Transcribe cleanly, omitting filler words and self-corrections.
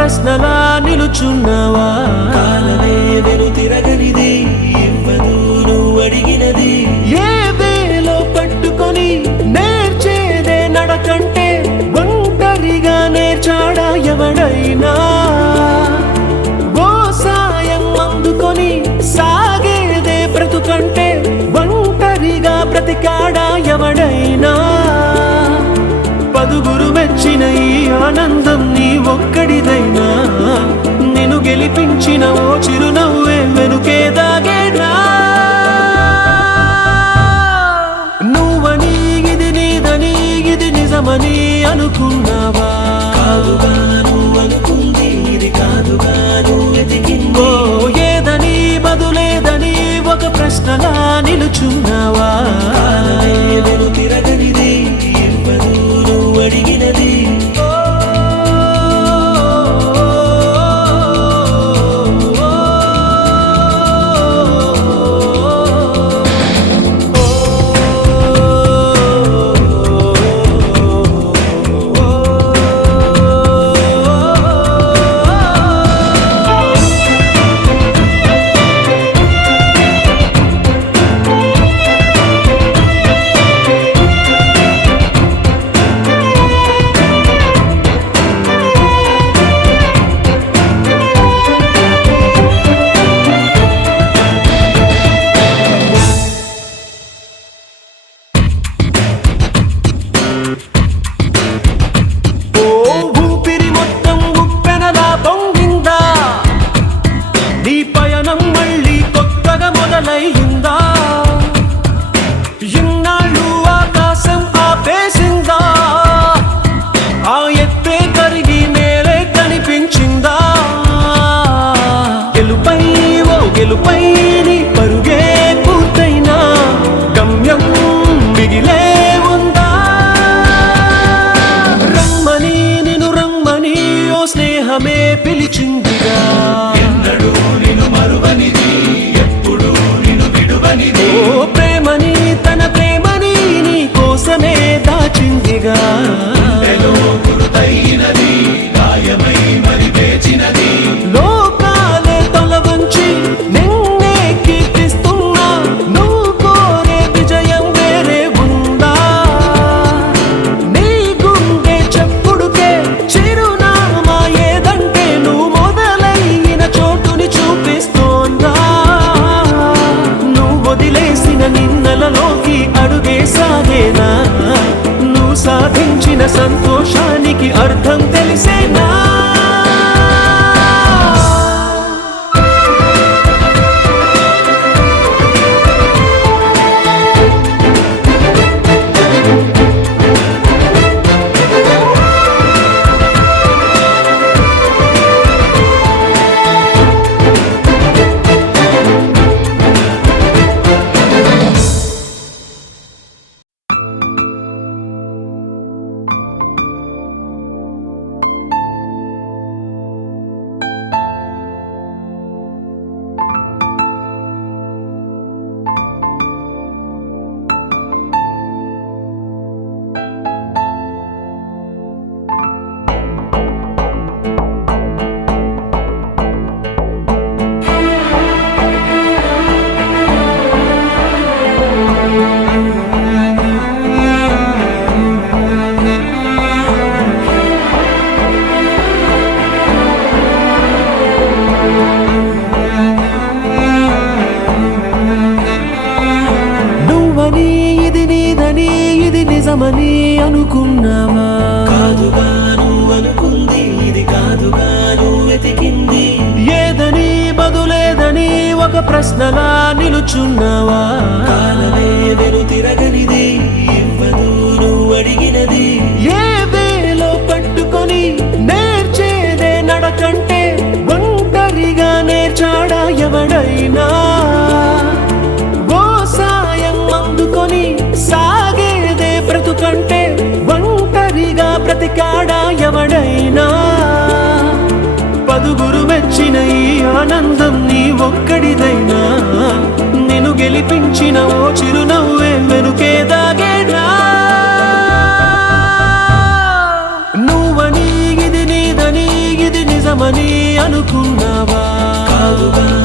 ప్రశ్నలా నిలుచున్నావా? కాలమే వెనుతిరగనిది, ఇవ్వదు నువ్వు అడిగినది. ఏ వేలో పట్టుకొని నేర్చేదే నడకంటే ఒంటరిగా నేర్చాడా ఎవడైనా? ఓ సాయం అందుకొని సాగేదే బ్రతుకంటే ఒంటరిగా బ్రతికాడా ఎవడైనా? పదుగురు మెచ్చిన ఈ ఆనందం నీ ఒక్కడిదైనా? నిన్ను గెలిపించిన ఓ చిరునవ్వే వెనుకే దాగేనా? నువ్వని ఇది నీదని ఇది నిజమని అనుకున్నావా? కాదుగా నువ్వు అనుకుంది, ఇది కాదుగా నువ్వు వెతికింది. ఏదని బదులేదని ఒక ప్రశ్నలా నిలుచున్నావా? కాలమే వెనుతిరగనిది, ఇవ్వదు నువ్వు అడిగినది. గెలుపై నీ పరుగే పూర్తైనా గమ్యం మిగిలే ఉందా? రమ్మని నిన్ను రమ్మని ఓ స్నేహమే పిలిచిందిగా. ఎన్నడూ నిన్ను మరువనిది, ఎప్పుడు నిన్ను విడువనిది. ఓ ప్రేమని తన ప్రేమని నీ కోసమే దాచిందిగా. గుండెలో గురుతైనది, గాయమై మరి వేచినది. లోకాలే తల వంచి నిన్నే కీర్తిస్తున్నా, నువ్వు కోరే విజయం వేరే ఉందా? నీ గుండె చెప్పుడుకే చిరునామా ఏదంటే నువ్వు మొదలైన చోటుని చూపిస్తోందా? నువ్వు వదిలేసిన నిన్నలలోకి అడుగే సాగేనా? నువ్వు సాధించిన సంతోషానికి అర్థం తెలిసేనా? నిజమని అనుకున్నావా? కాదుగా నువ్వు అనుకుంది, ఇది కాదుగా నువ్వు వెతికింది. ఏదని బదులేదని ఒక ప్రశ్నలా నిలుచున్నావా? కాలమే వెనుతిరగనిది, ఇవ్వదు నువ్వు అడిగినది. ఏ వేలో పట్టుకొని నేర్చేదే నడకంటే ఒంటరిగా నేర్చాడా ఎవడైనా? ఓ సాయం అందుకొని సాగేదే బ్రతుకంటే ఒంటరిగా బ్రతికాడా ఎవడైనా? పదుగురు మెచ్చిన ఈ ఆనందం నీ ఒక్కడిదైనా? నిన్ను గెలిపించిన ఓ చిరునవ్వే వెనుకే దాగేనా? నువ్వని ఇది నీదని ఇది నిజం ఉన్నావా కాదుగా